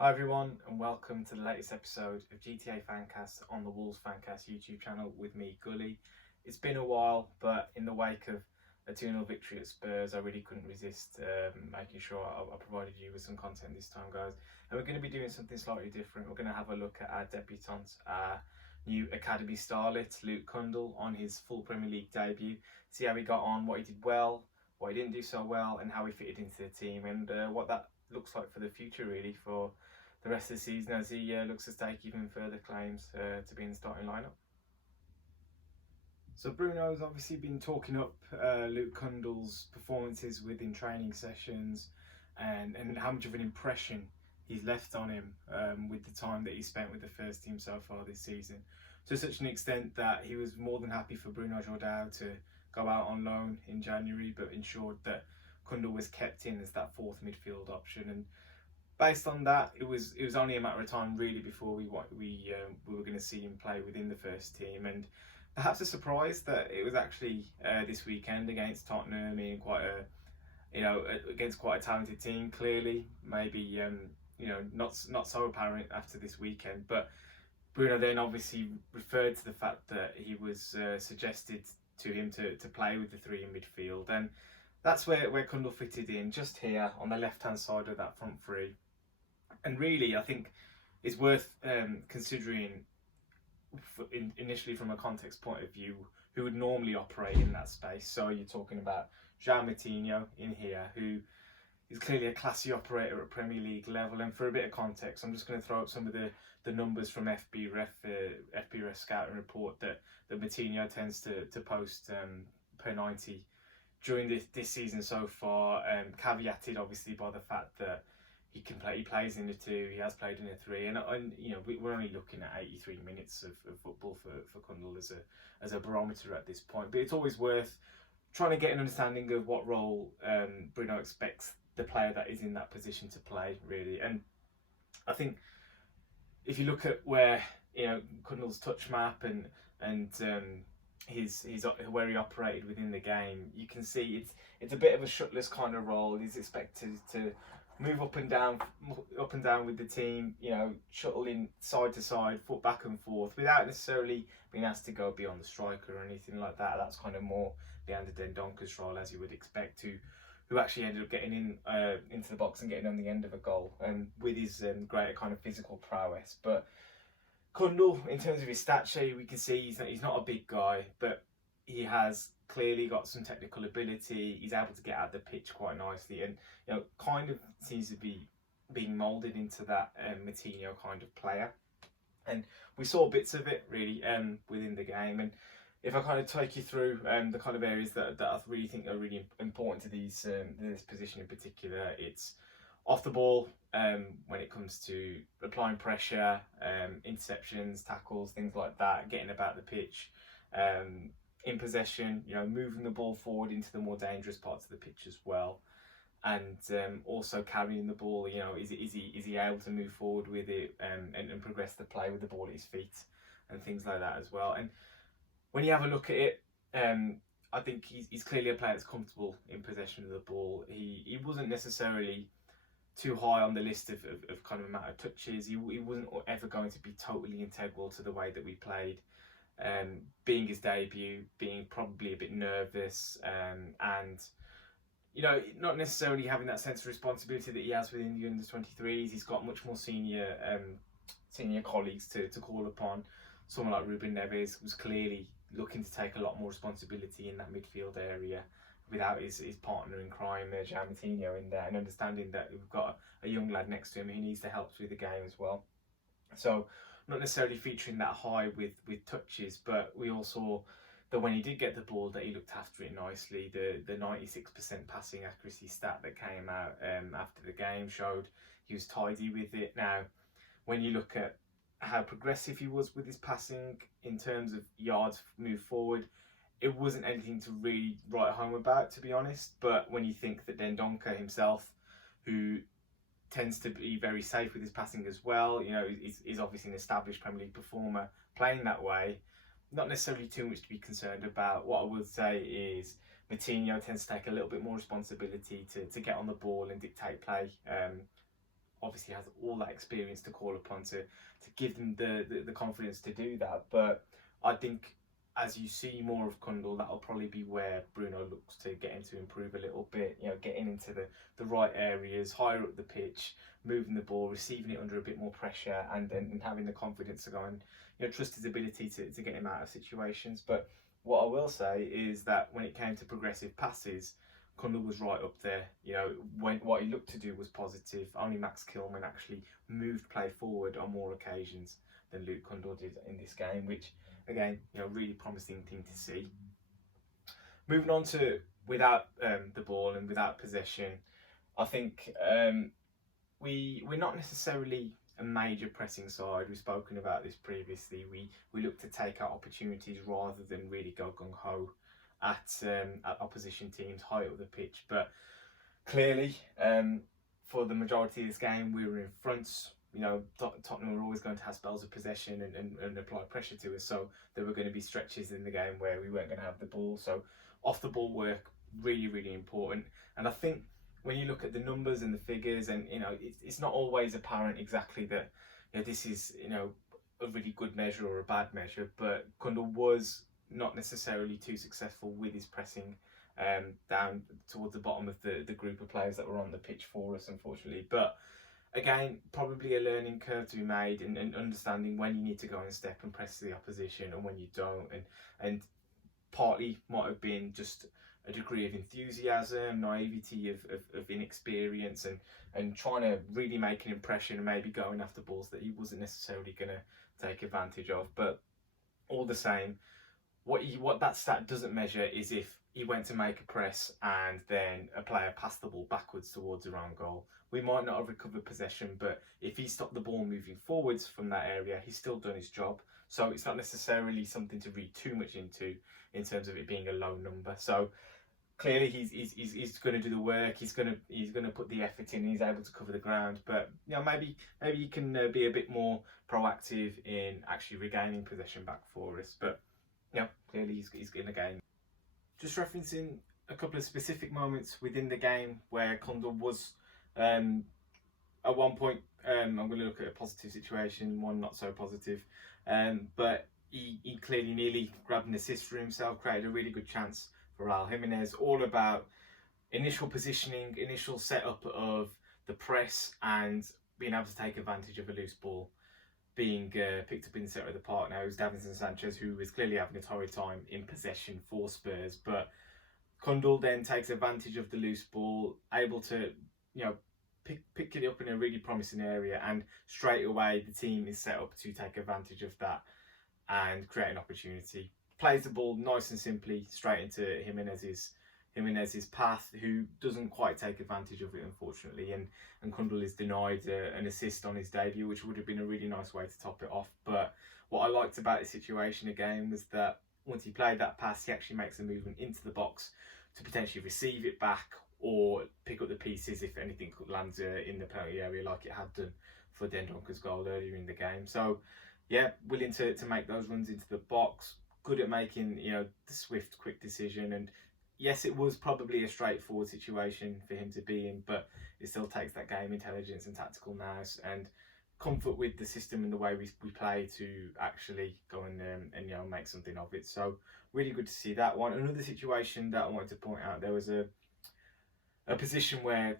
Hi everyone, and welcome to the latest episode of GTA Fancast on the Wolves Fancast YouTube channel with me, Gully. It's been a while, but in the wake of a 2-0 victory at Spurs, I really couldn't resist making sure I provided you with some content this time, guys. And we're going to be doing something slightly different. We're going to have a look at our debutant, our new academy starlet, Luke Cundle, on his full Premier League debut. See how he got on, what he did well, what he didn't do so well, and how he fitted into the team, and what that looks like for the future, really, for the rest of the season as he looks to stake even further claims to be in the starting lineup. So Bruno's obviously been talking up Luke Cundle's performances within training sessions and how much of an impression he's left on him with the time that he spent with the first team so far this season. To such an extent that he was more than happy for Bruno Jordao to go out on loan in January, but ensured that Cundle was kept in as that fourth midfield option. And based on that, it was only a matter of time really before we were going to see him play within the first team, and perhaps a surprise that it was actually this weekend against Tottenham in quite against quite a talented team. Clearly, maybe not so apparent after this weekend, but Bruno then obviously referred to the fact that he was suggested to him to play with the three in midfield, and that's where Cundle fitted in, just here on the left hand side of that front three. And really, I think it's worth considering initially from a context point of view who would normally operate in that space. So you're talking about João Moutinho in here, who is clearly a classy operator at Premier League level. And for a bit of context, I'm just going to throw up some of the numbers from FBref scouting report that Moutinho tends to post per 90 during this season so far, caveated obviously by the fact that he can play. He plays in the two. He has played in the three, and we're only looking at 83 minutes of football for Cundle as a barometer at this point. But it's always worth trying to get an understanding of what role Bruno expects the player that is in that position to play, really. And I think if you look at where Cundle's touch map and his where he operated within the game, you can see it's a bit of a shutless kind of role. He's expected to move up and down with the team, shuttling side to side, foot back and forth, without necessarily being asked to go beyond the striker or anything like that. That's kind of more behind the Dendonker's role, as you would expect, who actually ended up getting into the box and getting on the end of a goal, and with his greater kind of physical prowess. But Cundle, in terms of his stature, we can see he's not a big guy, but he has clearly got some technical ability. He's able to get out the pitch quite nicely, and kind of seems to be being moulded into that Moutinho kind of player. And we saw bits of it really within the game. And if I kind of take you through the kind of areas that I really think are really important to this position in particular, it's off the ball, when it comes to applying pressure, interceptions, tackles, things like that, getting about the pitch. In possession, moving the ball forward into the more dangerous parts of the pitch as well, and also carrying the ball. Is he able to move forward with it and progress the play with the ball at his feet and things like that as well. And when you have a look at it, I think he's clearly a player that's comfortable in possession of the ball. He wasn't necessarily too high on the list of kind of amount of touches. He wasn't ever going to be totally integral to the way that we played. Being his debut, being probably a bit nervous, and not necessarily having that sense of responsibility that he has within the under-23s. He's got much more senior colleagues to call upon. Someone like Ruben Neves was clearly looking to take a lot more responsibility in that midfield area without his partner in crime, João Moutinho, in there, and understanding that we've got a young lad next to him who needs to help through the game as well. So not necessarily featuring that high with touches, but we all saw that when he did get the ball that he looked after it nicely. The 96% passing accuracy stat that came out after the game showed he was tidy with it. Now, when you look at how progressive he was with his passing in terms of yards moved forward, it wasn't anything to really write home about, to be honest. But when you think that Dendoncker himself, who tends to be very safe with his passing as well, he's obviously an established Premier League performer, playing that way, not necessarily too much to be concerned about. What I would say is Moutinho tends to take a little bit more responsibility to get on the ball and dictate play obviously has all that experience to call upon to give them the confidence to do that. But I think as you see more of Cundle, that'll probably be where Bruno looks to get him to improve a little bit. You know, getting into the right areas, higher up the pitch, moving the ball, receiving it under a bit more pressure, and having the confidence to go and, you know, trust his ability to get him out of situations. But what I will say is that when it came to progressive passes, Cundle was right up there. You know, when what he looked to do was positive. Only Max Kilman actually moved play forward on more occasions than Luke Cundle did in this game, which again, you know, really promising thing to see. Moving on to without the ball and without possession, I think we're not necessarily a major pressing side. We've spoken about this previously. We look to take our opportunities rather than really go gung ho at opposition teams high up the pitch. But clearly, for the majority of this game, we were in front. You know, Tottenham were always going to have spells of possession and apply pressure to us. So there were going to be stretches in the game where we weren't going to have the ball. So off the ball work, really, really important. And I think when you look at the numbers and the figures, and you know, it's not always apparent exactly that, you know, this is, you know, a really good measure or a bad measure. But Cundle was not necessarily too successful with his pressing down towards the bottom of the group of players that were on the pitch for us, unfortunately. But again, probably a learning curve to be made, and understanding when you need to go and step and press the opposition and when you don't, and partly might have been just a degree of enthusiasm, naivety of inexperience, and trying to really make an impression and maybe going after balls that he wasn't necessarily going to take advantage of. But all the same, what that stat doesn't measure is if he went to make a press and then a player passed the ball backwards towards our own goal. We might not have recovered possession, but if he stopped the ball moving forwards from that area, he's still done his job. So it's not necessarily something to read too much into in terms of it being a low number. So clearly he's going to do the work. He's going to put the effort in. He's able to cover the ground. But you know, maybe he can be a bit more proactive in actually regaining possession back for us. But yeah, clearly he's in the game. Just referencing a couple of specific moments within the game where Cundle was at one point. I'm going to look at a positive situation, one not so positive, but he clearly nearly grabbed an assist for himself, created a really good chance for Raul Jimenez. All about initial positioning, initial setup of the press, and being able to take advantage of a loose ball being picked up in the centre of the park. Now it was Davinson Sanchez, who was clearly having a torrid time in possession for Spurs, but Cundle then takes advantage of the loose ball, able to, you know, pick it up in a really promising area, and straight away the team is set up to take advantage of that and create an opportunity. Plays the ball nice and simply straight into Jimenez's path, who doesn't quite take advantage of it, unfortunately, and Cundle is denied an assist on his debut, which would have been a really nice way to top it off. But what I liked about the situation again was that once he played that pass, he actually makes a movement into the box to potentially receive it back or pick up the pieces if anything lands in the penalty area, like it had done for Dendonker's goal earlier in the game. So yeah, willing to make those runs into the box, good at making, you know, the swift, quick decision. And yes, it was probably a straightforward situation for him to be in, but it still takes that game intelligence and tactical nous and comfort with the system and the way we play to actually go and you know, make something of it. So really good to see that one. Another situation that I wanted to point out, there was a position where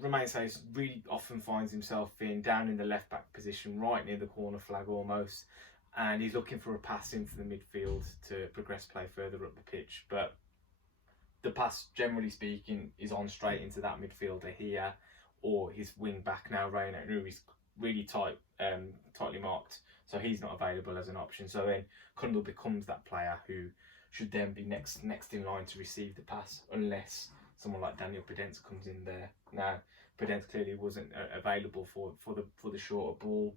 Romain Saiss really often finds himself down in the left back position, right near the corner flag almost, and he's looking for a pass into the midfield to progress play further up the pitch. But the pass, generally speaking, is on straight into that midfielder here, or his wing back now, Ryan Nuri's really tightly marked, so he's not available as an option. So then Cundle becomes that player who should then be next in line to receive the pass, unless someone like Daniel Podence comes in there. Now Podence clearly wasn't available for the shorter ball.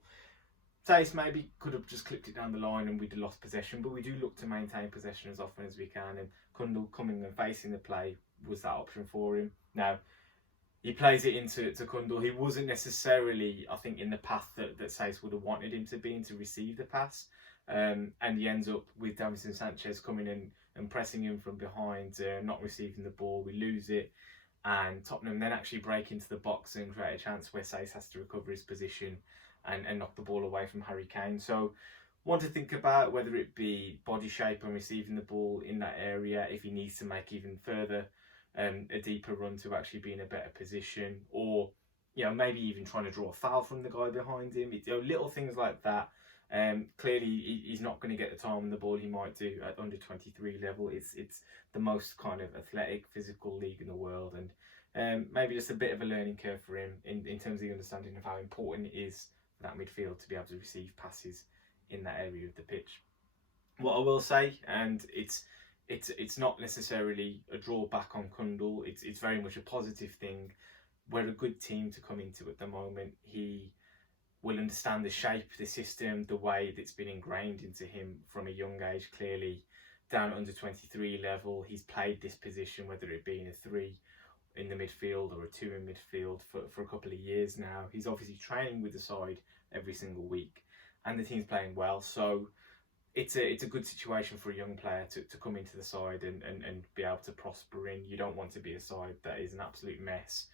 Saiss maybe could have just clipped it down the line and we'd have lost possession, but we do look to maintain possession as often as we can, and Cundle coming and facing the play was that option for him. Now he plays it into Cundle. He wasn't necessarily, I think, in the path that Saiss would have wanted him to be in to receive the pass, and he ends up with Davinson Sanchez coming in and pressing him from behind, not receiving the ball. We lose it, and Tottenham then actually break into the box and create a chance where Sace has to recover his position and knock the ball away from Harry Kane. So want to think about whether it be body shape and receiving the ball in that area, if he needs to make even further a deeper run to actually be in a better position, or maybe even trying to draw a foul from the guy behind him. Little things like that. Clearly, he's not going to get the time on the ball he might do at under 23 level. It's the most kind of athletic, physical league in the world, and maybe just a bit of a learning curve for him in terms of the understanding of how important it is for that midfield to be able to receive passes in that area of the pitch. What I will say, and it's not necessarily a drawback on Cundle. It's very much a positive thing. We're a good team to come into at the moment. He will understand the shape, the system, the way that's been ingrained into him from a young age. Clearly, down at under 23 level, he's played this position, whether it be in a 3 in the midfield or a 2 in midfield for a couple of years now. He's obviously training with the side every single week, and the team's playing well. So it's a good situation for a young player to come into the side and be able to prosper in. You don't want to be a side that is an absolute mess,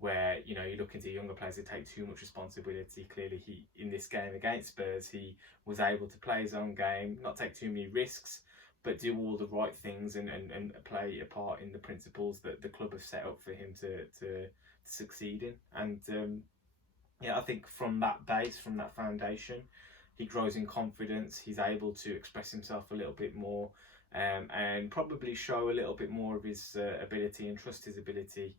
where you're looking to younger players that take too much responsibility. Clearly, he in this game against Spurs, he was able to play his own game, not take too many risks, but do all the right things and play a part in the principles that the club have set up for him to succeed in. And I think from that base, from that foundation, he grows in confidence. He's able to express himself a little bit more, and probably show a little bit more of his ability and trust his ability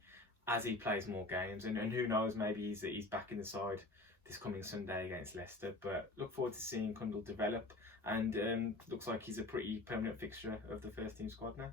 as he plays more games. And who knows, maybe he's back in the side this coming Sunday against Leicester. But look forward to seeing Cundle develop, and looks like he's a pretty permanent fixture of the first team squad now.